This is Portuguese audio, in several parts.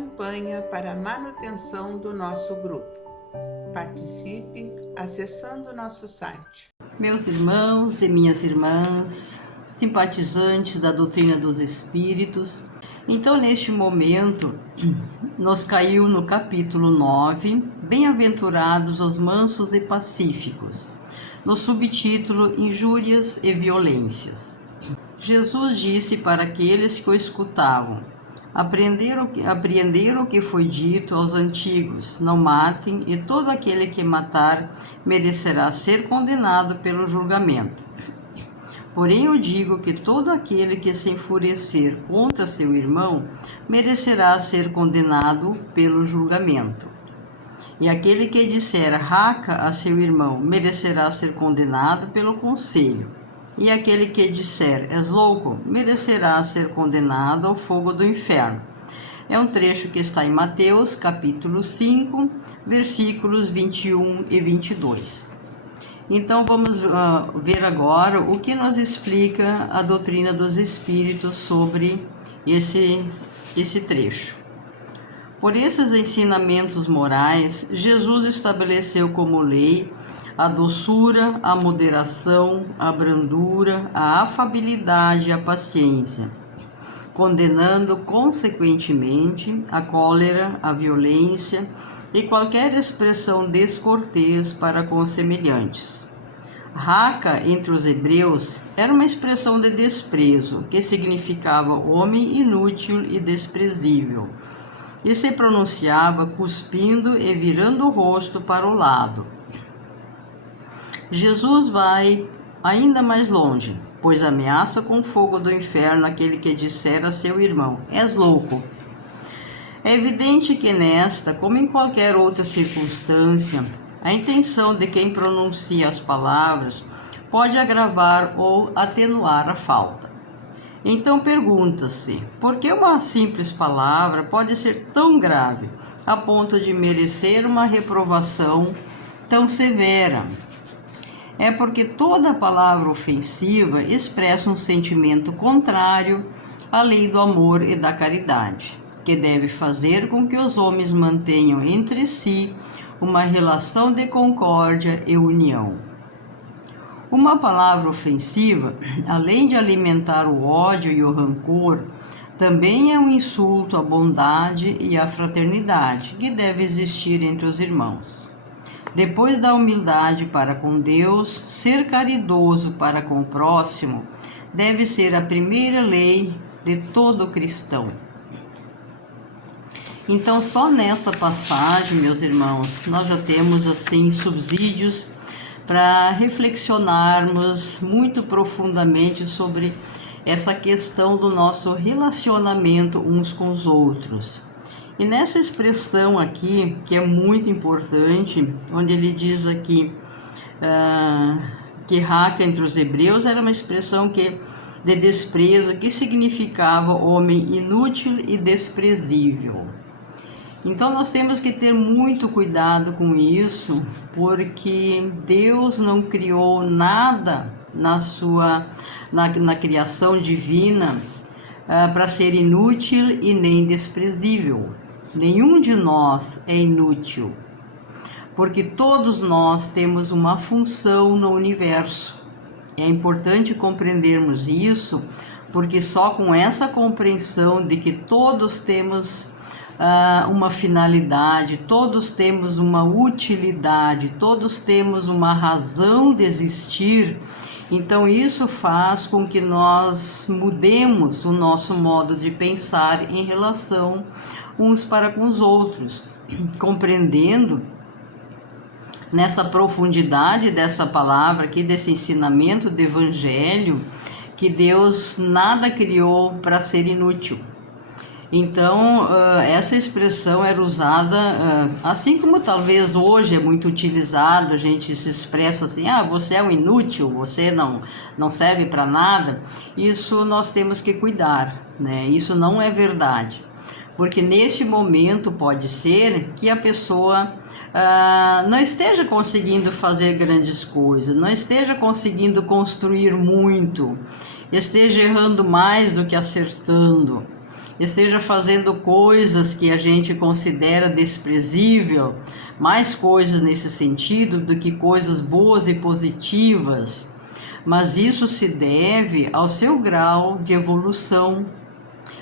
campanha para a manutenção do nosso grupo. Participe acessando nosso site. Meus irmãos e minhas irmãs, simpatizantes da doutrina dos Espíritos, então neste momento nos caiu no capítulo 9, Bem-aventurados os mansos e pacíficos, no subtítulo Injúrias e Violências. Jesus disse para aqueles que o escutavam: apreenderam o que foi dito aos antigos: não matem, e todo aquele que matar merecerá ser condenado pelo julgamento. Porém eu digo que todo aquele que se enfurecer contra seu irmão merecerá ser condenado pelo julgamento. E aquele que disser raca a seu irmão merecerá ser condenado pelo conselho. E aquele que disser és louco merecerá ser condenado ao fogo do inferno. É um trecho que está em Mateus, capítulo 5, versículos 21 e 22. Então vamos ver agora o que nos explica a doutrina dos Espíritos sobre esse trecho. Por esses ensinamentos morais, Jesus estabeleceu como lei a doçura, a moderação, a brandura, a afabilidade e a paciência, condenando consequentemente a cólera, a violência e qualquer expressão descortês para com os semelhantes. Raca, entre os hebreus, era uma expressão de desprezo, que significava homem inútil e desprezível, e se pronunciava cuspindo e virando o rosto para o lado. Jesus vai ainda mais longe, pois ameaça com o fogo do inferno aquele que disser a seu irmão: és louco. É evidente que nesta, como em qualquer outra circunstância, a intenção de quem pronuncia as palavras pode agravar ou atenuar a falta. Então pergunta-se, por que uma simples palavra pode ser tão grave a ponto de merecer uma reprovação tão severa? É porque toda palavra ofensiva expressa um sentimento contrário à lei do amor e da caridade, que deve fazer com que os homens mantenham entre si uma relação de concórdia e união. Uma palavra ofensiva, além de alimentar o ódio e o rancor, também é um insulto à bondade e à fraternidade que deve existir entre os irmãos. Depois da humildade para com Deus, ser caridoso para com o próximo deve ser a primeira lei de todo cristão. Então, só nessa passagem, meus irmãos, nós já temos assim subsídios para reflexionarmos muito profundamente sobre essa questão do nosso relacionamento uns com os outros. E nessa expressão aqui, que é muito importante, onde ele diz aqui que raca entre os hebreus era uma expressão de desprezo, que significava homem inútil e desprezível. Então nós temos que ter muito cuidado com isso, porque Deus não criou nada na criação divina para ser inútil e nem desprezível. Nenhum de nós é inútil, porque todos nós temos uma função no universo. É importante compreendermos isso, porque só com essa compreensão de que todos temos uma finalidade, todos temos uma utilidade, todos temos uma razão de existir, então isso faz com que nós mudemos o nosso modo de pensar em relação uns para com os outros, compreendendo nessa profundidade dessa palavra aqui, desse ensinamento do Evangelho, que Deus nada criou para ser inútil. Então, essa expressão era usada, assim como talvez hoje é muito utilizado, a gente se expressa assim, você é um inútil, você não serve para nada. Isso nós temos que cuidar, né? Isso não é verdade, porque neste momento pode ser que a pessoa não esteja conseguindo fazer grandes coisas, não esteja conseguindo construir muito, esteja errando mais do que acertando. esteja fazendo coisas que a gente considera desprezível, mais coisas nesse sentido do que coisas boas e positivas, mas isso se deve ao seu grau de evolução,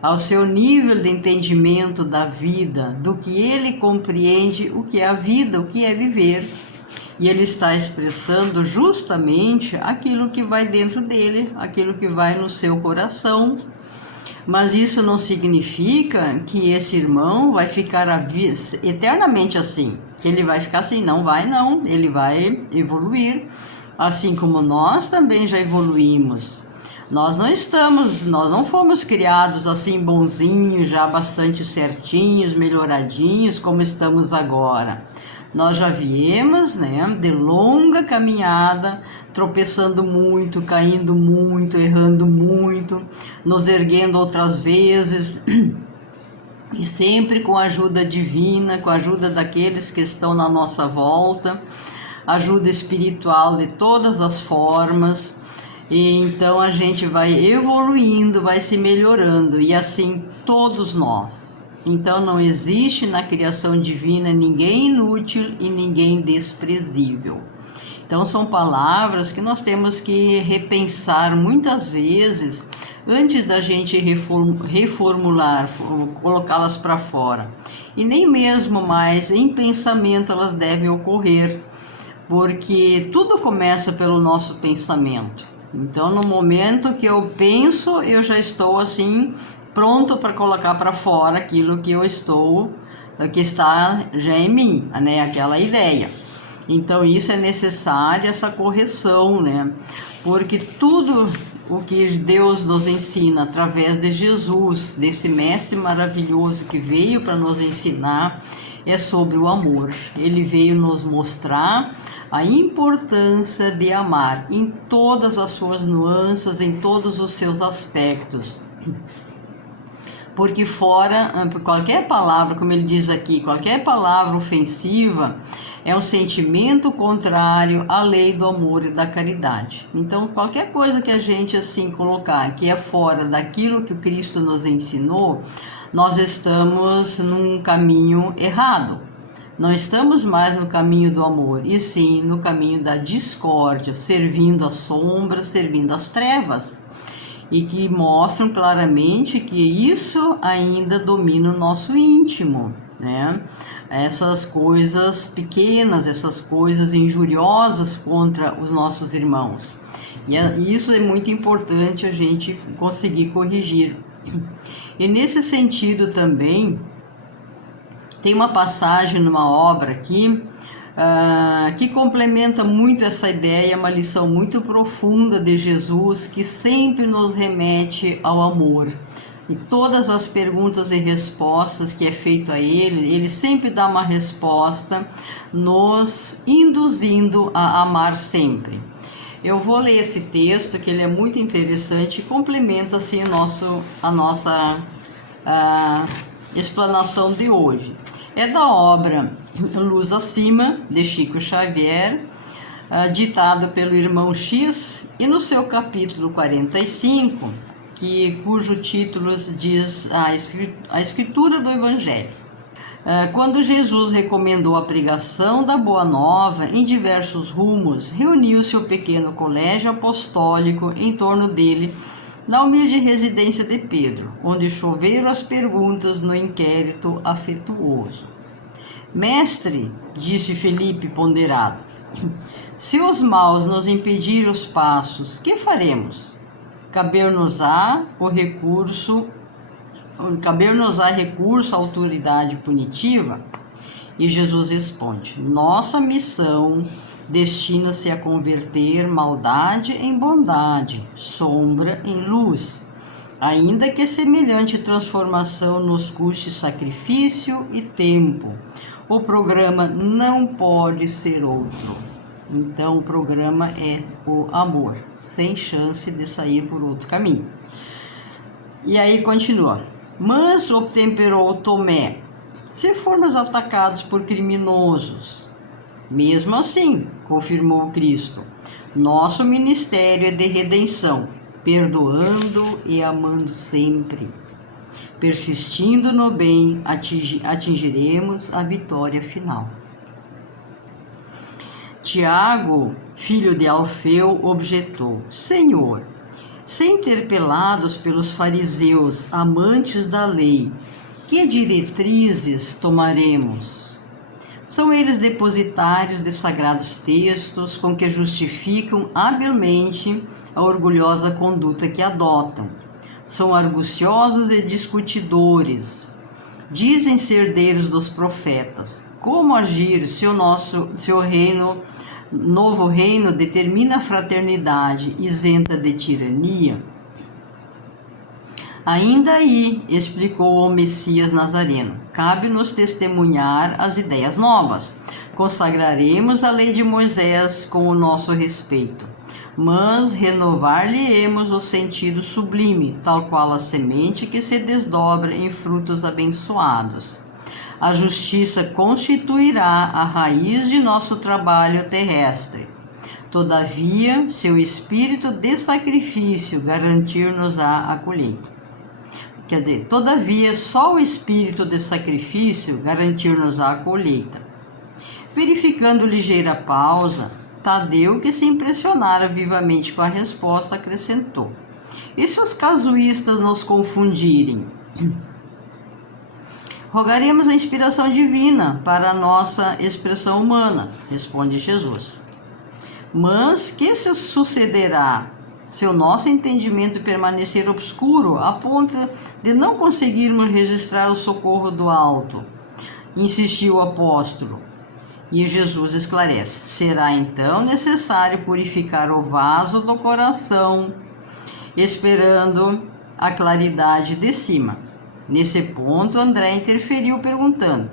ao seu nível de entendimento da vida, do que ele compreende o que é a vida, o que é viver. E ele está expressando justamente aquilo que vai dentro dele, aquilo que vai no seu coração. Mas isso não significa que esse irmão vai ficar eternamente assim, que ele vai ficar assim, não vai não, ele vai evoluir, assim como nós também já evoluímos. Nós não fomos criados assim bonzinhos, já bastante certinhos, melhoradinhos, como estamos agora. Nós já viemos, de longa caminhada, tropeçando muito, caindo muito, errando muito, nos erguendo outras vezes, e sempre com a ajuda divina, com a ajuda daqueles que estão na nossa volta, ajuda espiritual de todas as formas. E então a gente vai evoluindo, vai se melhorando, e assim todos nós. Então não existe na criação divina ninguém inútil e ninguém desprezível. Então são palavras que nós temos que repensar muitas vezes antes da gente reformular, colocá-las para fora. E nem mesmo mais em pensamento elas devem ocorrer, porque tudo começa pelo nosso pensamento. Então no momento que eu penso, eu já estou assim pronto para colocar para fora aquilo que que está já em mim, aquela ideia. Então isso é necessário, essa correção, porque tudo o que Deus nos ensina através de Jesus, desse mestre maravilhoso que veio para nos ensinar, é sobre o amor. Ele veio nos mostrar a importância de amar em todas as suas nuances, em todos os seus aspectos. Porque fora, qualquer palavra, como ele diz aqui, qualquer palavra ofensiva é um sentimento contrário à lei do amor e da caridade. Então, qualquer coisa que a gente assim colocar que é fora daquilo que o Cristo nos ensinou, nós estamos num caminho errado. Não estamos mais no caminho do amor, e sim no caminho da discórdia, servindo as sombras, servindo as trevas. E que mostram claramente que isso ainda domina o nosso íntimo, Essas coisas pequenas, essas coisas injuriosas contra os nossos irmãos. E isso é muito importante a gente conseguir corrigir. E nesse sentido também, tem uma passagem numa obra aqui, que complementa muito essa ideia, uma lição muito profunda de Jesus, que sempre nos remete ao amor. E todas as perguntas e respostas que é feito a ele sempre dá uma resposta, nos induzindo a amar sempre. Eu vou ler esse texto, que ele é muito interessante e complementa assim a nossa explanação de hoje. É da obra Luz Acima, de Chico Xavier, ditado pelo irmão X, e no seu capítulo 45, cujo título diz a Escritura do Evangelho. Quando Jesus recomendou a pregação da Boa Nova em diversos rumos, reuniu-se o pequeno colégio apostólico em torno dele, na humilde residência de Pedro, onde choveram as perguntas no inquérito afetuoso. Mestre, disse Felipe ponderado, se os maus nos impedirem os passos, que faremos? Caber-nos-á recurso à autoridade punitiva? E Jesus responde, nossa missão destina-se a converter maldade em bondade, sombra em luz, ainda que semelhante transformação nos custe sacrifício e tempo. O programa não pode ser outro. Então o programa é o amor, sem chance de sair por outro caminho. E aí continua. Mas obtemperou Tomé, se formos atacados por criminosos, mesmo assim, confirmou Cristo, nosso ministério é de redenção, perdoando e amando sempre. Persistindo no bem, atingiremos a vitória final. Tiago, filho de Alfeu, objetou: Senhor, se interpelados pelos fariseus, amantes da lei, que diretrizes tomaremos? São eles depositários de sagrados textos com que justificam habilmente a orgulhosa conduta que adotam. São arguciosos e discutidores. Dizem ser herdeiros dos profetas. Como agir se o novo reino determina a fraternidade isenta de tirania? Ainda aí, explicou o Messias Nazareno, cabe-nos testemunhar as ideias novas. Consagraremos a lei de Moisés com o nosso respeito, mas renovar-lhe-emos o sentido sublime, tal qual a semente que se desdobra em frutos abençoados. A justiça constituirá a raiz de nosso trabalho terrestre. Todavia, seu espírito de sacrifício garantir-nos-á a colheita. Quer dizer, todavia, só o espírito de sacrifício garantir-nos-á a colheita. Verificando ligeira pausa, Tadeu, que se impressionara vivamente com a resposta, acrescentou: E se os casuístas nos confundirem? Rogaremos a inspiração divina para a nossa expressão humana, responde Jesus. Mas que se sucederá se o nosso entendimento permanecer obscuro a ponto de não conseguirmos registrar o socorro do alto? Insistiu o apóstolo. E Jesus esclarece: será então necessário purificar o vaso do coração, esperando a claridade de cima. Nesse ponto, André interferiu perguntando: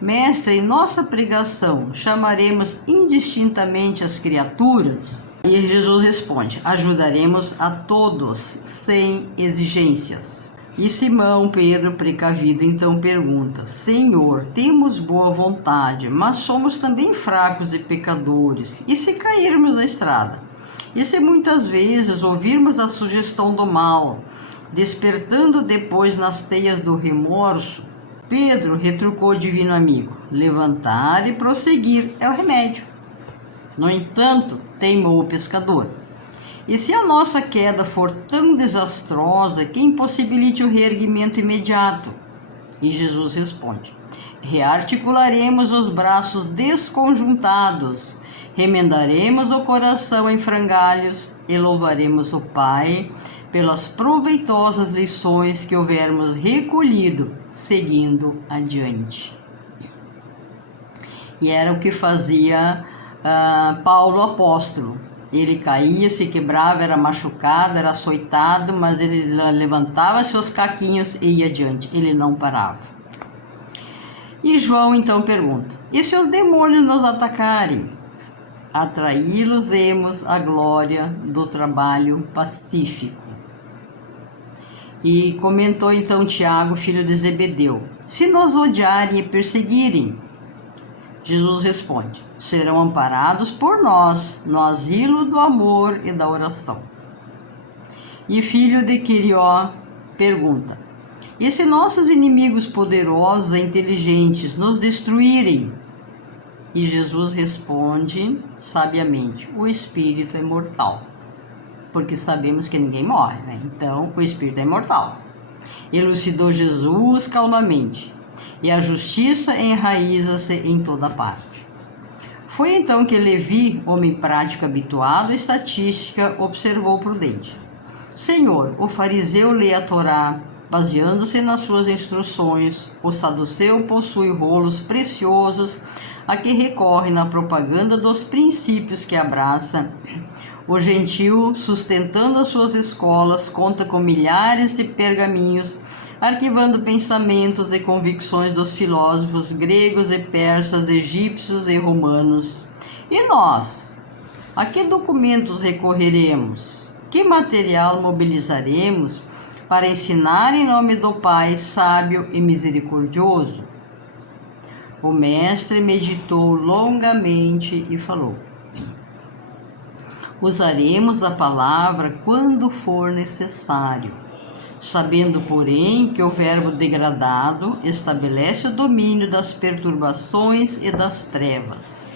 Mestre, em nossa pregação chamaremos indistintamente as criaturas? E Jesus responde: ajudaremos a todos, sem exigências. E Simão Pedro, precavido, então pergunta: Senhor, temos boa vontade, mas somos também fracos e pecadores. E se cairmos na estrada? E se muitas vezes ouvirmos a sugestão do mal, despertando depois nas teias do remorso? Pedro retrucou o divino amigo: levantar e prosseguir é o remédio. No entanto, teimou o pescador: e se a nossa queda for tão desastrosa que impossibilite o reerguimento imediato? E Jesus responde: rearticularemos os braços desconjuntados, remendaremos o coração em frangalhos e louvaremos o Pai pelas proveitosas lições que houvermos recolhido, seguindo adiante. E era o que fazia Paulo apóstolo. Ele caía, se quebrava, era machucado, era açoitado, mas ele levantava seus caquinhos e ia adiante, ele não parava. E João então pergunta: e se os demônios nos atacarem? Atraí-los-emos à glória do trabalho pacífico. E comentou então Tiago, filho de Zebedeu: se nos odiarem e perseguirem? Jesus responde: serão amparados por nós no asilo do amor e da oração. E filho de Quirió pergunta: e se nossos inimigos poderosos e inteligentes nos destruírem? E Jesus responde sabiamente: o espírito é mortal. Porque sabemos que ninguém morre, né? Então o espírito é imortal. Elucidou Jesus calmamente: e a justiça enraiza-se em toda parte. Foi então que Levi, homem prático habituado à estatística, observou prudente: Senhor, o fariseu lê a Torá, baseando-se nas suas instruções. O saduceu possui rolos preciosos a que recorre na propaganda dos princípios que abraça. O gentil, sustentando as suas escolas, conta com milhares de pergaminhos, arquivando pensamentos e convicções dos filósofos gregos e persas, egípcios e romanos. E nós? A que documentos recorreremos? Que material mobilizaremos para ensinar em nome do Pai sábio e misericordioso? O mestre meditou longamente e falou: usaremos a palavra quando for necessário. sabendo, porém, que o verbo degradado estabelece o domínio das perturbações e das trevas.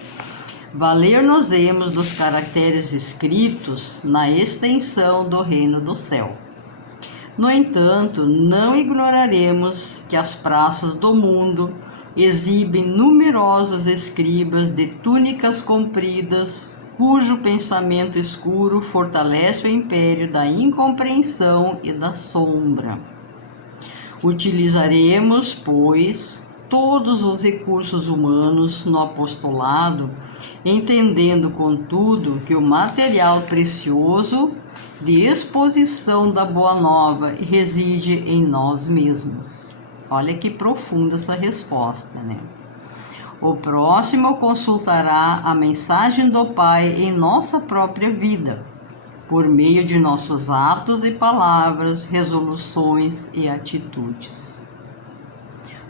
Valer-nos-emos dos caracteres escritos na extensão do reino do céu. No entanto, não ignoraremos que as praças do mundo exibem numerosos escribas de túnicas compridas, cujo pensamento escuro fortalece o império da incompreensão e da sombra. Utilizaremos, pois, todos os recursos humanos no apostolado, entendendo, contudo, que o material precioso de exposição da Boa Nova reside em nós mesmos. Olha que profunda essa resposta, né? O próximo consultará a mensagem do Pai em nossa própria vida, por meio de nossos atos e palavras, resoluções e atitudes.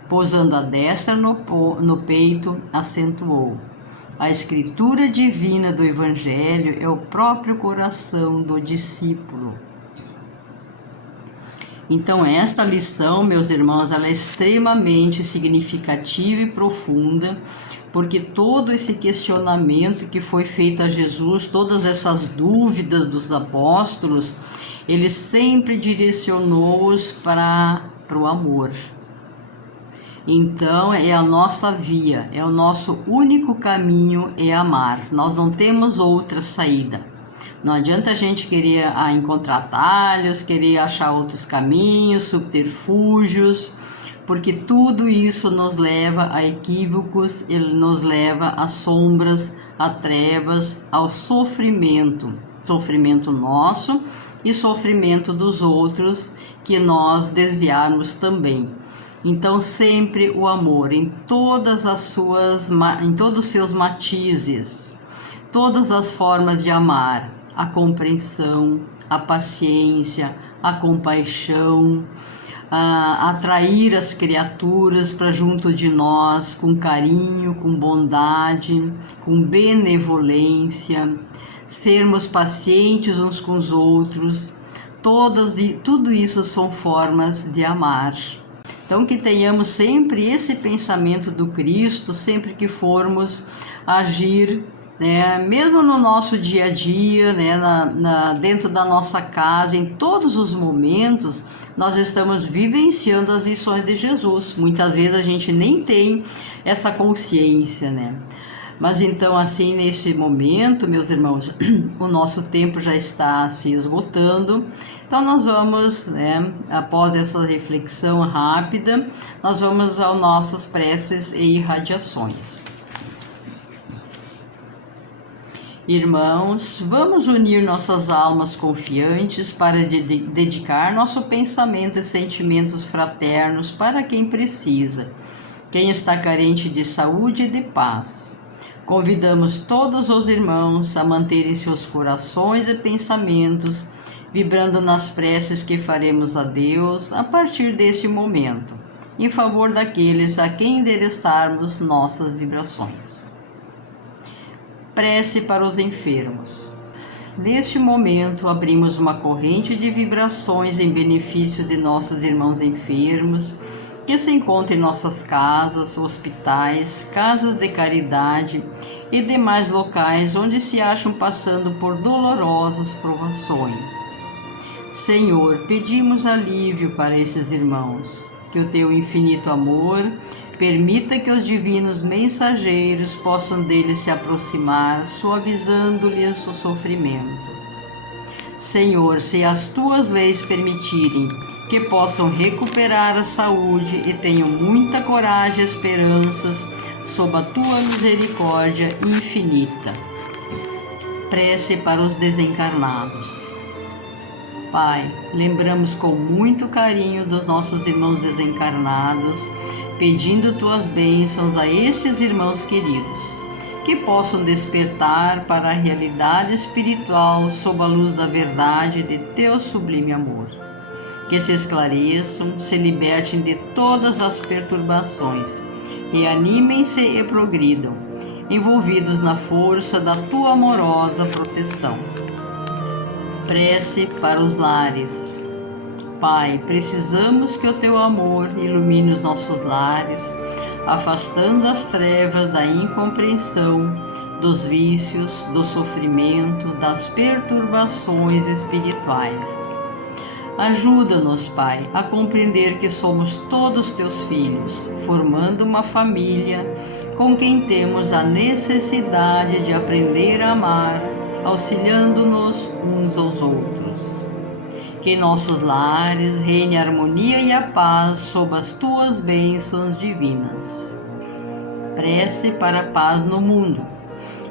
Pousando a destra no peito, acentuou: a escritura divina do Evangelho é o próprio coração do discípulo. Então, esta lição, meus irmãos, ela é extremamente significativa e profunda, porque todo esse questionamento que foi feito a Jesus, todas essas dúvidas dos apóstolos, ele sempre direcionou-os para o amor. Então, é a nossa via, é o nosso único caminho, é amar. Nós não temos outra saída. Não adianta a gente querer encontrar atalhos, querer achar outros caminhos, subterfúgios, porque tudo isso nos leva a equívocos, ele nos leva a sombras, a trevas, ao sofrimento. Sofrimento nosso e sofrimento dos outros, que nós desviarmos também. Então, sempre o amor, em todos os seus matizes, todas as formas de amar, a compreensão, a paciência, a compaixão, atrair as criaturas para junto de nós com carinho, com bondade, com benevolência, sermos pacientes uns com os outros, tudo isso são formas de amar. Então, que tenhamos sempre esse pensamento do Cristo, sempre que formos agir, né, mesmo no nosso dia a dia, né, dentro da nossa casa, em todos os momentos, nós estamos vivenciando as lições de Jesus. Muitas vezes a gente nem tem essa consciência, né? Mas então, assim, neste momento, meus irmãos, o nosso tempo já está se esgotando. Então, nós vamos, né, após essa reflexão rápida, nós vamos às nossas preces e irradiações. Irmãos, vamos unir nossas almas confiantes para dedicar nosso pensamento e sentimentos fraternos para quem precisa, quem está carente de saúde e de paz. Convidamos todos os irmãos a manterem seus corações e pensamentos vibrando nas preces que faremos a Deus a partir deste momento, em favor daqueles a quem endereçarmos nossas vibrações. Prece para os enfermos. Neste momento, abrimos uma corrente de vibrações em benefício de nossos irmãos enfermos que se encontram em nossas casas, hospitais, casas de caridade e demais locais onde se acham passando por dolorosas provações. Senhor, pedimos alívio para esses irmãos, que o teu infinito amor permita que os divinos mensageiros possam deles se aproximar, suavizando-lhes o sofrimento. Senhor, se as tuas leis permitirem que possam recuperar a saúde e tenham muita coragem e esperanças sob a tua misericórdia infinita. Prece para os desencarnados. Pai, lembramos com muito carinho dos nossos irmãos desencarnados, pedindo tuas bênçãos a estes irmãos queridos, que possam despertar para a realidade espiritual sob a luz da verdade de teu sublime amor. Que se esclareçam, se libertem de todas as perturbações, reanimem-se e progridam, envolvidos na força da tua amorosa proteção. Prece para os lares. Pai, precisamos que o Teu amor ilumine os nossos lares, afastando as trevas da incompreensão, dos vícios, do sofrimento, das perturbações espirituais. Ajuda-nos, Pai, a compreender que somos todos Teus filhos, formando uma família com quem temos a necessidade de aprender a amar, auxiliando-nos uns aos outros. Que em nossos lares reine a harmonia e a paz sob as Tuas bênçãos divinas. Prece para a paz no mundo.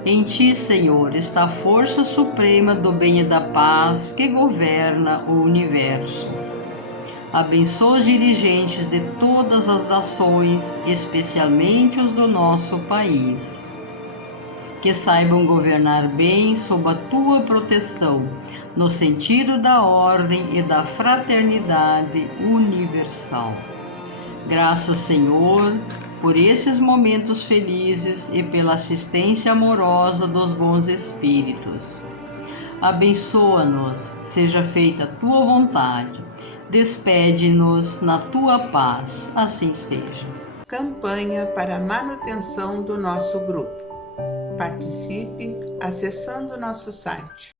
Em Ti, Senhor, está a força suprema do bem e da paz que governa o universo. Abençoa os dirigentes de todas as nações, especialmente os do nosso país. Que saibam governar bem sob a Tua proteção, no sentido da ordem e da fraternidade universal. Graças, Senhor, por esses momentos felizes e pela assistência amorosa dos bons espíritos. Abençoa-nos, seja feita a Tua vontade. Despede-nos na Tua paz, assim seja. Campanha para a manutenção do nosso grupo. Participe acessando nosso site